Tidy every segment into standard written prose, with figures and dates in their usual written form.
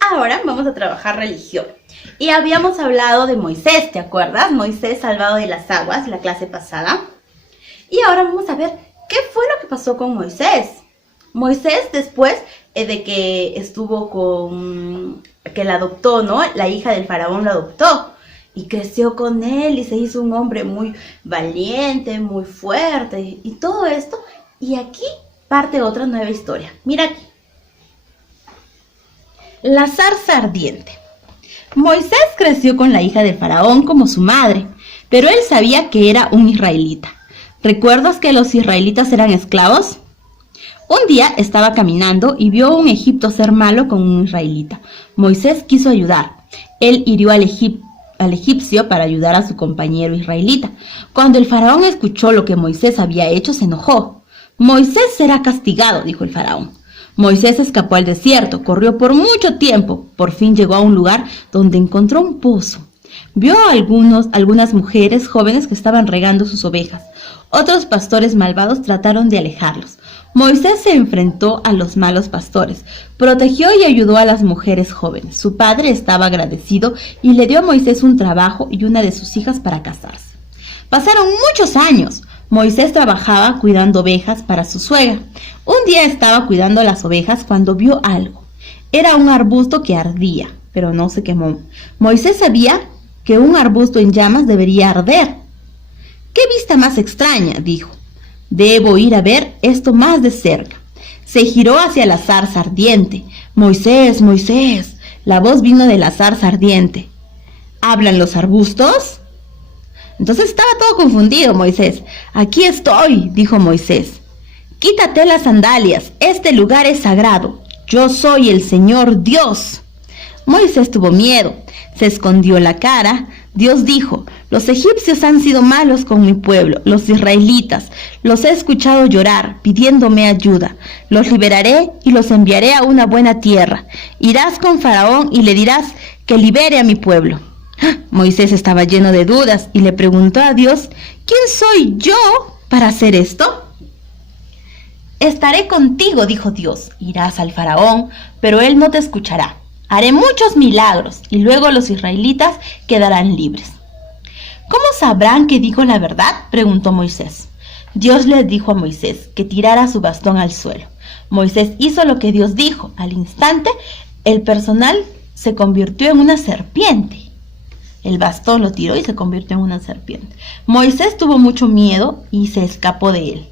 Ahora vamos a trabajar religión. Y habíamos hablado de Moisés, ¿te acuerdas? Moisés salvado de las aguas, la clase pasada. Y ahora vamos a ver qué fue lo que pasó con Moisés. Moisés, después de que estuvo con... que la adoptó, ¿no? La hija del faraón la adoptó. Y creció con él y se hizo un hombre muy valiente, muy fuerte. Y todo esto. Y aquí parte otra nueva historia. Mira aquí. La zarza ardiente. Moisés creció con la hija del faraón como su madre, pero él sabía que era un israelita. ¿Recuerdas que los israelitas eran esclavos? Un día estaba caminando y vio a un egipto ser malo con un israelita. Moisés quiso ayudar. Él hirió al egipcio para ayudar a su compañero israelita. Cuando el faraón escuchó lo que Moisés había hecho, se enojó. Moisés será castigado, dijo el faraón. Moisés escapó al desierto, corrió por mucho tiempo. Por fin llegó a un lugar donde encontró un pozo. Vio a algunas mujeres jóvenes que estaban regando sus ovejas. Otros pastores malvados trataron de alejarlos. Moisés se enfrentó a los malos pastores, protegió y ayudó a las mujeres jóvenes. Su padre estaba agradecido y le dio a Moisés un trabajo y una de sus hijas para casarse. Pasaron muchos años. Moisés trabajaba cuidando ovejas para su suegra. Un día estaba cuidando las ovejas cuando vio algo. Era un arbusto que ardía, pero no se quemó. Moisés sabía que un arbusto en llamas debería arder. ¡Qué vista más extraña!, dijo. Debo ir a ver esto más de cerca. Se giró hacia la zarza ardiente. Moisés, Moisés. La voz vino de la zarza ardiente. ¿Hablan los arbustos? Entonces estaba todo confundido Moisés. Aquí estoy, dijo Moisés. Quítate las sandalias, este lugar es sagrado. Yo soy el Señor Dios. Moisés tuvo miedo, se escondió la cara. Dios dijo, los egipcios han sido malos con mi pueblo, los israelitas. Los he escuchado llorar, pidiéndome ayuda. Los liberaré y los enviaré a una buena tierra. Irás con Faraón y le dirás que libere a mi pueblo. Moisés estaba lleno de dudas y le preguntó a Dios, ¿quién soy yo para hacer esto? Estaré contigo, dijo Dios. Irás al Faraón, pero él no te escuchará. Haré muchos milagros y luego los israelitas quedarán libres. ¿Cómo sabrán que digo la verdad?, preguntó Moisés. Dios le dijo a Moisés que tirara su bastón al suelo. Moisés hizo lo que Dios dijo. Al instante, el personal se convirtió en una serpiente. El bastón lo tiró y se convirtió en una serpiente. Moisés tuvo mucho miedo y se escapó de él.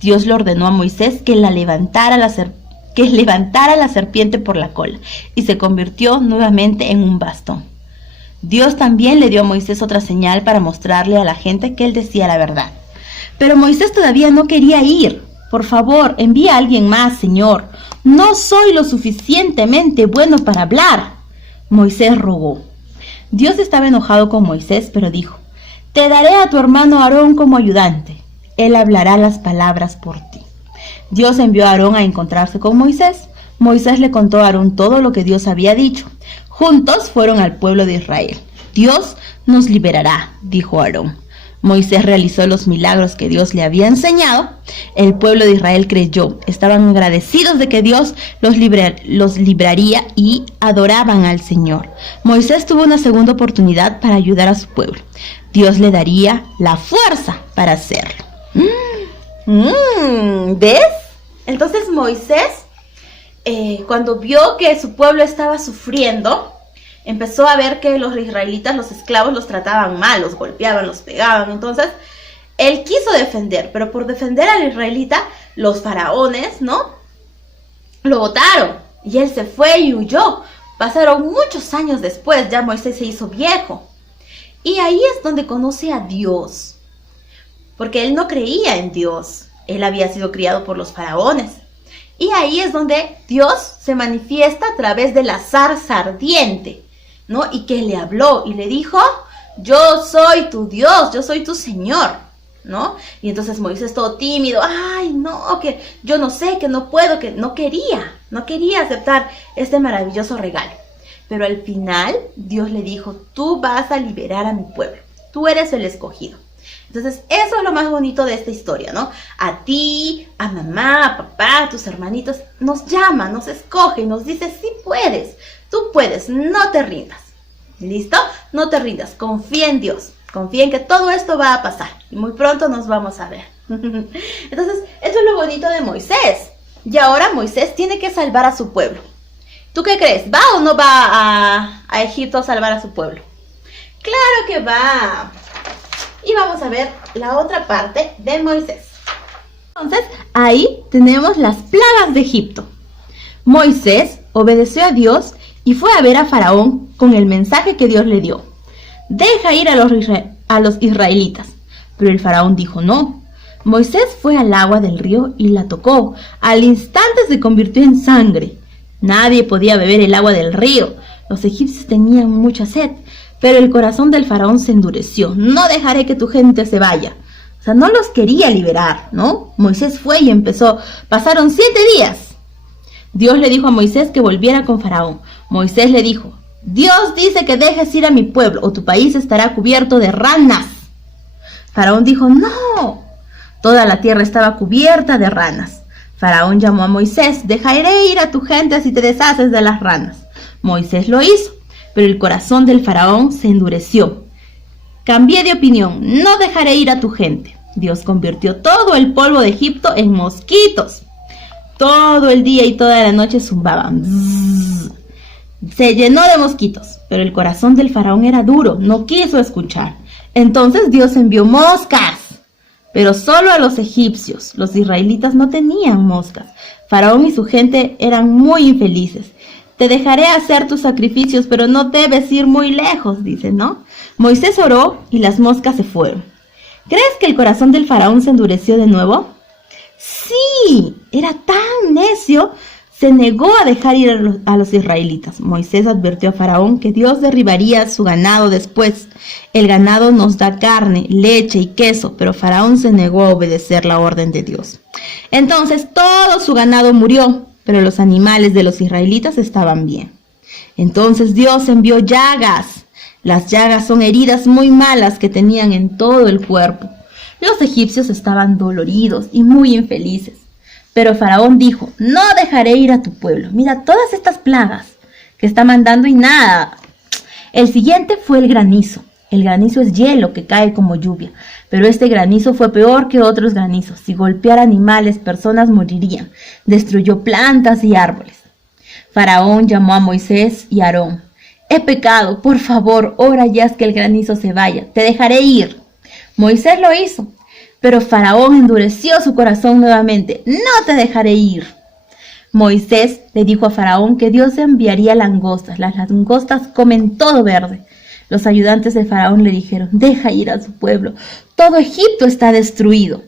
Dios le ordenó a Moisés que levantara la serpiente por la cola y se convirtió nuevamente en un bastón. Dios también le dio a Moisés otra señal para mostrarle a la gente que él decía la verdad. Pero Moisés todavía no quería ir. Por favor, envía a alguien más, Señor. No soy lo suficientemente bueno para hablar. Moisés rogó. Dios estaba enojado con Moisés, pero dijo, te daré a tu hermano Aarón como ayudante. Él hablará las palabras por ti. Dios envió a Aarón a encontrarse con Moisés. Moisés le contó a Aarón todo lo que Dios había dicho. Juntos fueron al pueblo de Israel. Dios nos liberará, dijo Aarón. Moisés realizó los milagros que Dios le había enseñado. El pueblo de Israel creyó. Estaban agradecidos de que Dios los libraría y adoraban al Señor. Moisés tuvo una segunda oportunidad para ayudar a su pueblo. Dios le daría la fuerza para hacerlo. ¿Ves? Entonces Moisés, cuando vio que su pueblo estaba sufriendo, empezó a ver que los israelitas, los esclavos, los trataban mal, los golpeaban, los pegaban. Entonces, él quiso defender, pero por defender al israelita, los faraones, ¿no?, lo botaron. Y él se fue y huyó. Pasaron muchos años después, ya Moisés se hizo viejo. Y ahí es donde conoce a Dios. Porque él no creía en Dios. Él había sido criado por los faraones. Y ahí es donde Dios se manifiesta a través de la zarza ardiente, ¿no? Y que le habló y le dijo, yo soy tu Dios, yo soy tu Señor, ¿no? Y entonces Moisés todo tímido, ay no, que yo no sé, que no puedo, que no quería aceptar este maravilloso regalo. Pero al final Dios le dijo, tú vas a liberar a mi pueblo, tú eres el escogido. Entonces eso es lo más bonito de esta historia, ¿no? A ti, a mamá, a papá, a tus hermanitos, nos llama, nos escoge, nos dice, sí puedes, Tú puedes, no te rindas. ¿Listo? No te rindas, confía en Dios. Confía en que todo esto va a pasar. Y muy pronto nos vamos a ver. Entonces, esto es lo bonito de Moisés. Y ahora Moisés tiene que salvar a su pueblo. ¿Tú qué crees? ¿Va o no va a Egipto a salvar a su pueblo? ¡Claro que va! Y vamos a ver la otra parte de Moisés. Entonces, ahí tenemos las plagas de Egipto. Moisés obedeció a Dios y fue a ver a Faraón con el mensaje que Dios le dio. Deja ir a los israelitas. Pero el Faraón dijo no. Moisés fue al agua del río y la tocó. Al instante se convirtió en sangre. Nadie podía beber el agua del río. Los egipcios tenían mucha sed. Pero el corazón del Faraón se endureció. No dejaré que tu gente se vaya. O sea, no los quería liberar, ¿no? Moisés fue y empezó. Pasaron 7 días. Dios le dijo a Moisés que volviera con Faraón. Moisés le dijo, Dios dice que dejes ir a mi pueblo o tu país estará cubierto de ranas. Faraón dijo, no. Toda la tierra estaba cubierta de ranas. Faraón llamó a Moisés, dejaré ir a tu gente si te deshaces de las ranas. Moisés lo hizo, pero el corazón del Faraón se endureció. Cambié de opinión, no dejaré ir a tu gente. Dios convirtió todo el polvo de Egipto en mosquitos. Todo el día y toda la noche zumbaban. Bzzz. Se llenó de mosquitos, pero el corazón del Faraón era duro, no quiso escuchar. Entonces Dios envió moscas, pero solo a los egipcios. Los israelitas no tenían moscas. Faraón y su gente eran muy infelices. Te dejaré hacer tus sacrificios, pero no debes ir muy lejos, dice, ¿no? Moisés oró y las moscas se fueron. ¿Crees que el corazón del Faraón se endureció de nuevo? Sí, era tan necio, se negó a dejar ir a los israelitas. Moisés advirtió a Faraón que Dios derribaría su ganado después. El ganado nos da carne, leche y queso, pero Faraón se negó a obedecer la orden de Dios. Entonces todo su ganado murió, pero los animales de los israelitas estaban bien. Entonces Dios envió llagas. Las llagas son heridas muy malas que tenían en todo el cuerpo. Los egipcios estaban doloridos y muy infelices. Pero Faraón dijo, no dejaré ir a tu pueblo. Mira todas estas plagas que está mandando y nada. El siguiente fue el granizo. El granizo es hielo que cae como lluvia. Pero este granizo fue peor que otros granizos. Si golpeara animales, personas morirían. Destruyó plantas y árboles. Faraón llamó a Moisés y a Aarón. He pecado, por favor, ora ya que el granizo se vaya. Te dejaré ir. Moisés lo hizo. Pero Faraón endureció su corazón nuevamente. No te dejaré ir. Moisés le dijo a Faraón que Dios enviaría langostas. Las langostas comen todo verde. Los ayudantes de Faraón le dijeron, deja ir a su pueblo. Todo Egipto está destruido.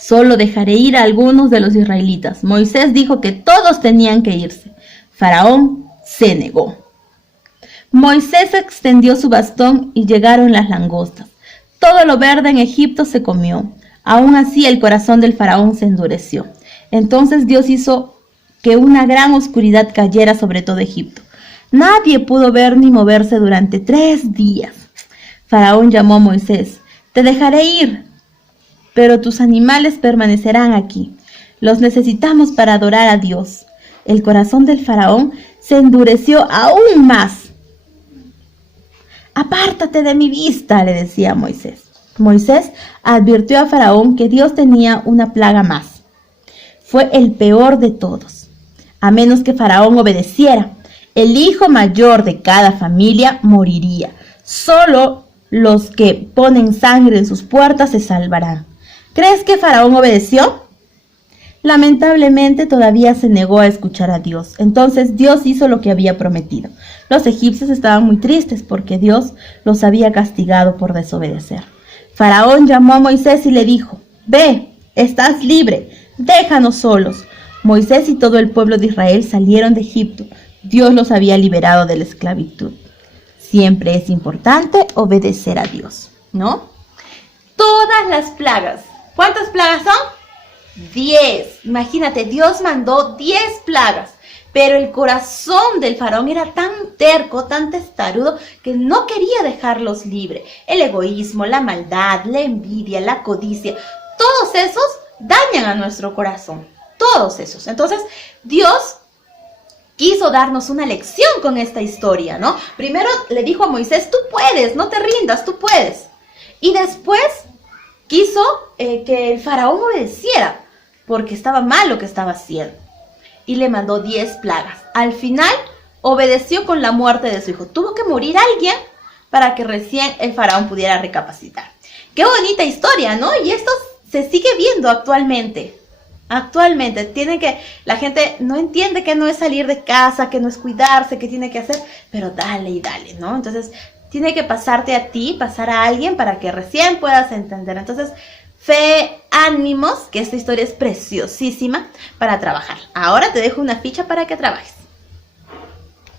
Solo dejaré ir a algunos de los israelitas. Moisés dijo que todos tenían que irse. Faraón se negó. Moisés extendió su bastón y llegaron las langostas. Todo lo verde en Egipto se comió. Aún así el corazón del Faraón se endureció. Entonces Dios hizo que una gran oscuridad cayera sobre todo Egipto. Nadie pudo ver ni moverse durante 3 días. Faraón llamó a Moisés. Te dejaré ir, pero tus animales permanecerán aquí. Los necesitamos para adorar a Dios. El corazón del Faraón se endureció aún más. Apártate de mi vista, le decía Moisés. Moisés advirtió a Faraón que Dios tenía una plaga más. Fue el peor de todos. A menos que Faraón obedeciera, el hijo mayor de cada familia moriría. Solo los que ponen sangre en sus puertas se salvarán. ¿Crees que Faraón obedeció? Lamentablemente todavía se negó a escuchar a Dios. Entonces Dios hizo lo que había prometido. Los egipcios estaban muy tristes porque Dios los había castigado por desobedecer. Faraón llamó a Moisés y le dijo, ve, estás libre, déjanos solos. Moisés y todo el pueblo de Israel salieron de Egipto. Dios los había liberado de la esclavitud. Siempre es importante obedecer a Dios, ¿no? Todas las plagas. ¿Cuántas plagas son? 10. Imagínate, Dios mandó 10 plagas. Pero el corazón del Faraón era tan terco, tan testarudo, que no quería dejarlos libres. El egoísmo, la maldad, la envidia, la codicia, todos esos dañan a nuestro corazón. Todos esos. Entonces, Dios quiso darnos una lección con esta historia, ¿no? Primero le dijo a Moisés, tú puedes, no te rindas, tú puedes. Y después quiso que el faraón obedeciera, porque estaba mal lo que estaba haciendo. Y le mandó 10 plagas. Al final obedeció con la muerte de su hijo. Tuvo que morir alguien para que recién el faraón pudiera recapacitar. Qué bonita historia, ¿no? Y esto se sigue viendo actualmente. Actualmente, la gente no entiende que no es salir de casa, que no es cuidarse, que tiene que hacer, pero dale y dale, ¿no? Entonces, tiene que pasarte a ti, pasar a alguien para que recién puedas entender. Entonces, fe, ánimos, que esta historia es preciosísima para trabajar. Ahora te dejo una ficha para que trabajes.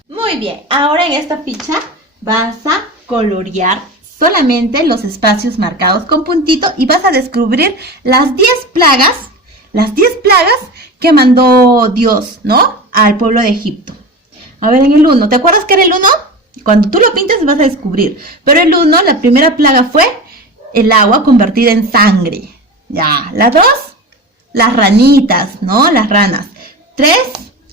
Muy bien, ahora en esta ficha vas a colorear solamente los espacios marcados con puntito y vas a descubrir las 10 plagas que mandó Dios, ¿no? Al pueblo de Egipto. A ver, en el 1, ¿te acuerdas que era el 1? Cuando tú lo pintes vas a descubrir. Pero el 1, la primera plaga fue el agua convertida en sangre. Ya, la 2, las ranitas, ¿no? Las ranas. 3,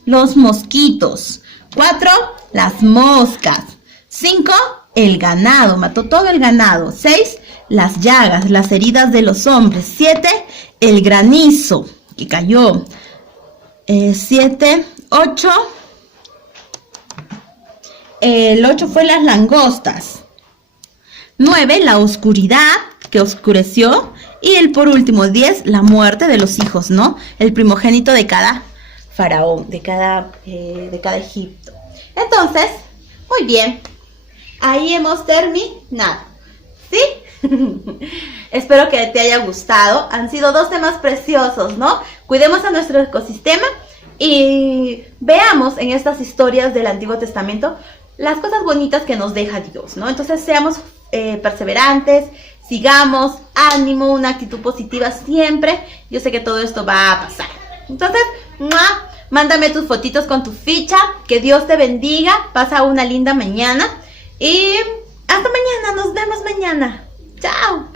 los mosquitos. 4, las moscas. 5, el ganado, mató todo el ganado. 6, las llagas, las heridas de los hombres. 7, el granizo que cayó. 7, 8. El 8 fue las langostas. 9, la oscuridad que oscureció. Y el por último, 10, la muerte de los hijos, ¿no? El primogénito de cada faraón, de cada Egipto. Entonces, muy bien. Ahí hemos terminado. ¿Sí? Espero que te haya gustado. Han sido 2 temas preciosos, ¿no? Cuidemos a nuestro ecosistema y veamos en estas historias del Antiguo Testamento las cosas bonitas que nos deja Dios, ¿no? Entonces seamos perseverantes, sigamos, ánimo, una actitud positiva siempre. Yo sé que todo esto va a pasar. Entonces, ¡mua! Mándame tus fotitos con tu ficha. Que Dios te bendiga. Pasa una linda mañana. Y hasta mañana. Nos vemos mañana. Chao.